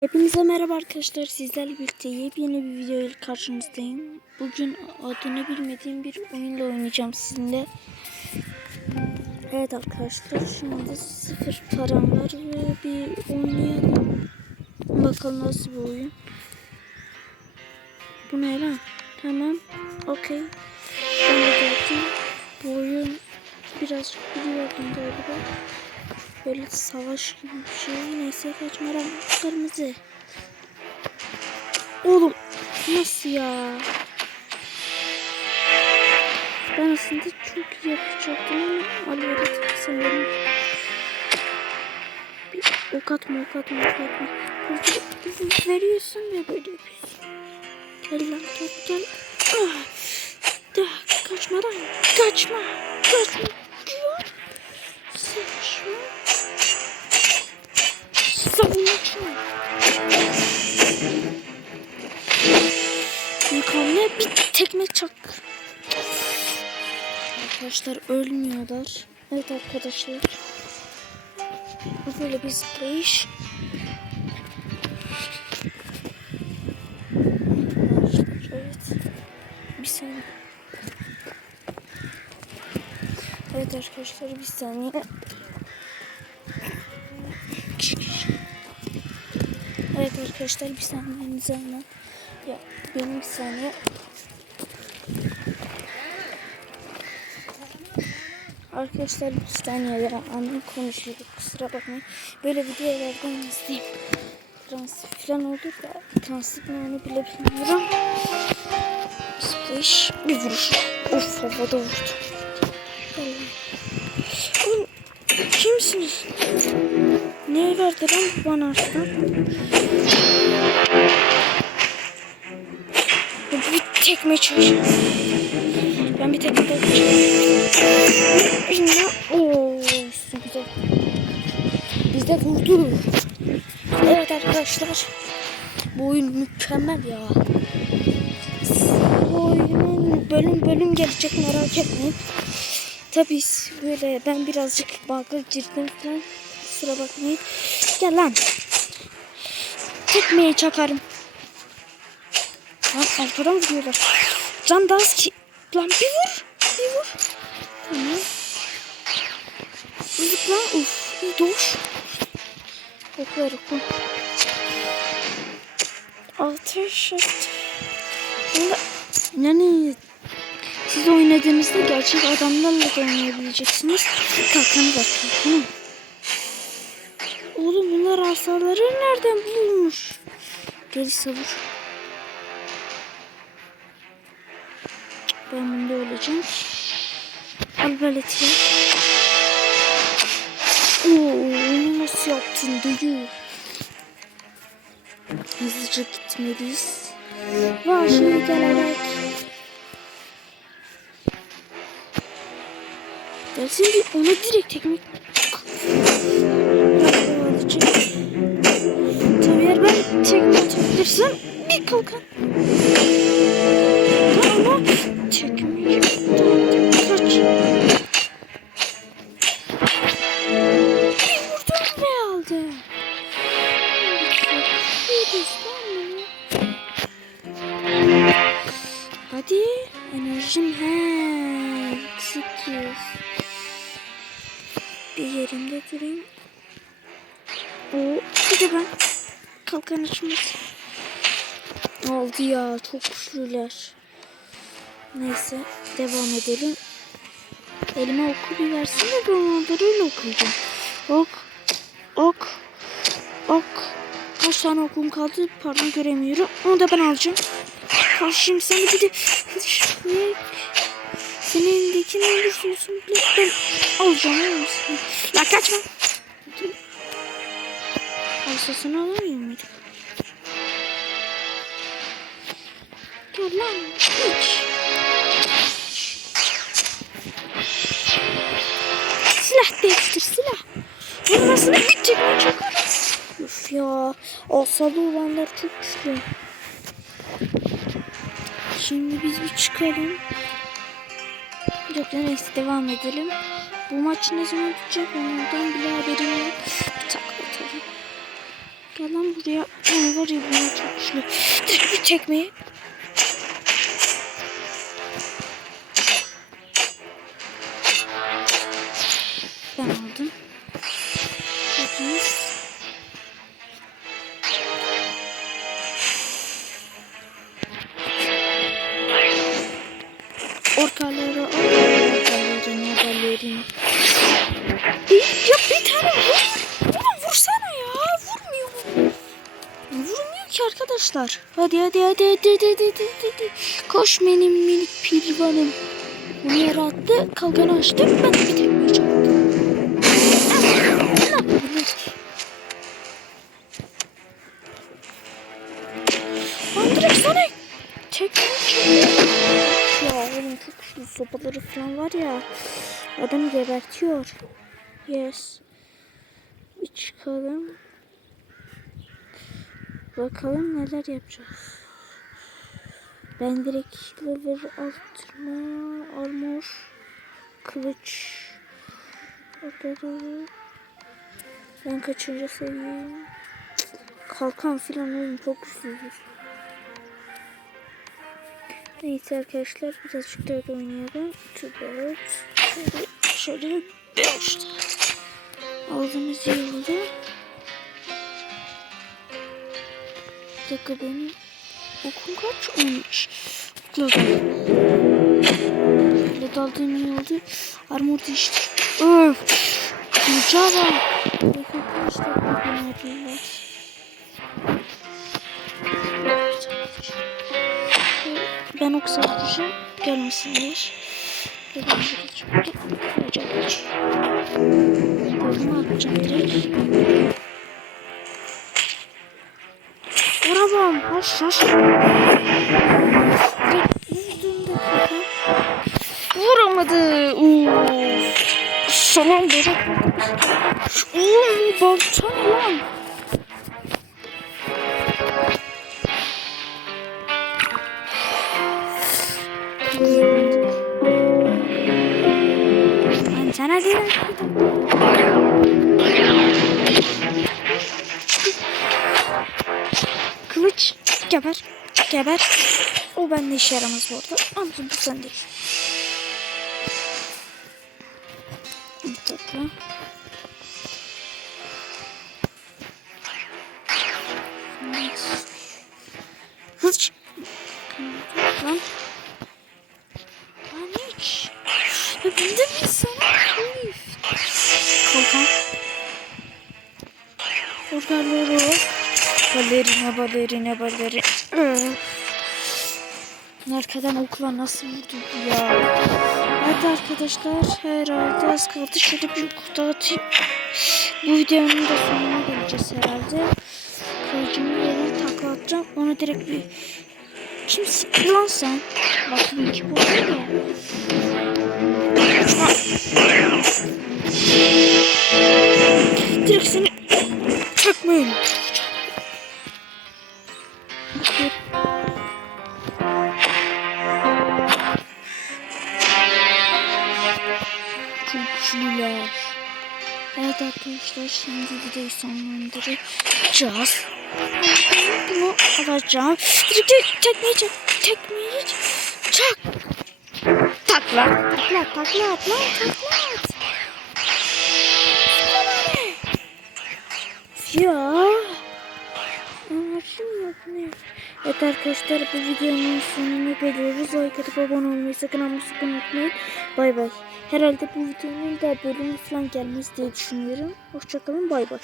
Hepinize merhaba arkadaşlar. Sizlerle birlikte yepyeni bir video ile karşınızdayım. Bugün adını bilmediğim bir oyunla oynayacağım sizinle. Evet arkadaşlar şimdi sıfır param var ve bir oynayalım. Bakalım nasıl bir oyun. Bu ne lan? Tamam. Okey. Ben de. Bu oyun birazcık biliyordum galiba. Böyle savaş gibi bir şey. Neyse kaçmadan kırmızı. Oğlum nasıl ya? Ben aslında çok iyi yapacaktım ama öğretim sanırım. Bir ok atma ok atma ok atma. Veriyorsun ve böyle yapıyorsun. Gel lan gel gel. Ah. Da, kaçma kaçma. Savaşma. Savunucu. Mükemmel bir tekme çak. Arkadaşlar ölmüyorlar. Evet arkadaşlar. Böyle bir zıplayış. Evet. Bir saniye. Evet arkadaşlar bir saniye. Evet arkadaşlar bir saniyenizi alın. Ya benim bir saniye. Arkadaşlar bir saniye ya annem konuşuyor kusura bakmayın. Böyle videolardan izleyeyim. Transip falan olur da transip ne onu bile bilmiyorum. Splash bir vuruş. Of havada vurdu. Oğlum, kimsiniz? Ne verdi bu bana aslında? Bir tekme çalışıyor. Ben bir tekme Bilmiyorum. Ooo güzel. Bizde vurdu. Evet arkadaşlar. Bu oyun mükemmel ya. Bu oyunun bölüm bölüm gelecek merak etmeyin. Tabii böyle ben birazcık bug'a girdim falan. Kusura bakmayın. Gel lan. Tekmeye çakarım. Lan arkadan vuruyorlar. Can daha az ki. Lan bir vur. Bir vur. Tamam. Zıpla. Uf. Doğuş. Oklar oku. Et. Şimdi yani siz oynadığınızda gerçek adamlarla da oynayabileceksiniz. Kalkanı var kalkanı. Oğlum bunlar asaları nereden bulmuş? Geri savur. Ben bunda öleceğim. Al baleti. Oo, nasıl yaptın dayı? Hızlıca gitmeliyiz. Vahşi gelenek. Gelsin bir ona direkt tekmek. Atabilirsem bir kalkan. Ama tekme kaç. Bir vurdum ve aldı. Hadi enerjim he eksik bir yerimde durayım. O bir de ben kalkan açmış. Oldu ya çok güçlüler. Neyse devam edelim. Elime oku bir versin de ben onları öyle okuyacağım. Ok, ok, ok. Kaç tane okum kaldı? Pardon göremiyorum. Onu da ben alacağım. Karşıyım sen bir de senin elindeki ne olursa olsun bile ben alacağım olmasın. La kaçma. Alsasını alamıyor muyduk? Gel lan. Hiç. Silah değiştir silah. Vurmasını bir tekme çakarız. Üf ya. Asalı olanlar çok güçlü. Şimdi biz bir çıkalım. Yok neyse devam edelim. Bu maç ne zaman bitecek ondan bile haberim yok. Bir tak atalım. Gel lan buraya. Ay var ya bunlar çok güçlü. Bir tekmeyi. İyi. Ortaları al. Balerin, balerin. Ya bir tane vur. Oğlum vursana ya. Vurmuyor. Vurmuyor ki arkadaşlar. Hadi hadi hadi hadi hadi hadi, hadi, hadi. Koş benim minik pirvanım. Bunu yere attı. Kalkanı açtı. Ben de bir tekmeyi Lan direkt sana tekmeyi çaktım. Ya oğlum çok güçlü sopaları falan var ya. Adam gebertiyor. Yes. Bir çıkalım. Bakalım neler yapacağız. Ben direkt level arttırma, armor, kılıç. Orada Ben kaçıncı seviyeyim? Kalkan filan oğlum çok güçlüdür. Neyse arkadaşlar birazcık daha oynayalım. 4 şöyle şöyle 5 Aldığımız iyi oldu. Bir dakika benim okum kaç? 13. Okla Böyle daldığım iyi oldu. Armor değiştir. Öf. Kılıca bak. Bakın arkadaşlar bakın yapıyorlar. Ben ok saldıracağım. Gelmesinler. Dedim bir Kılıca geç. Koluma atacağım direkt. Arabam. Hoş hoş. Direkt vurduğumda kafa. Vuramadı. Uuu. Salam börek. Uuu balta lan. Kılıç geber. Geber. O bende işe yaramaz bu arada. Ama bu sen değil. Bir dakika. Hıç. Lan. Lan Balerina balerina. Öf. Arkadan okula nasıl vurdu bu ya? Hadi arkadaşlar herhalde az kaldı. Şöyle bir oku dağıtayım. Bu videonun da sonuna geleceğiz herhalde. Kılıcımı yere takla atacağım. Ona direkt bir... Kimsin lan sen? Bak bir iki bu ya. Direkt seni çakmayın. Güçlüler. Evet arkadaşlar şimdi videoyu sonlandıracağız. Bunu alacağım. Tekmeyi çak. Tekmeyi çak. Takla. Takla takla at lan takla at. Ya. Evet arkadaşlar bu videonun sonuna geliyoruz. Like atıp abone olmayı sakın ama sakın unutmayın. Bay bay. Herhalde bu videonun da bölümü falan gelmez diye düşünüyorum. Hoşçakalın bay bay.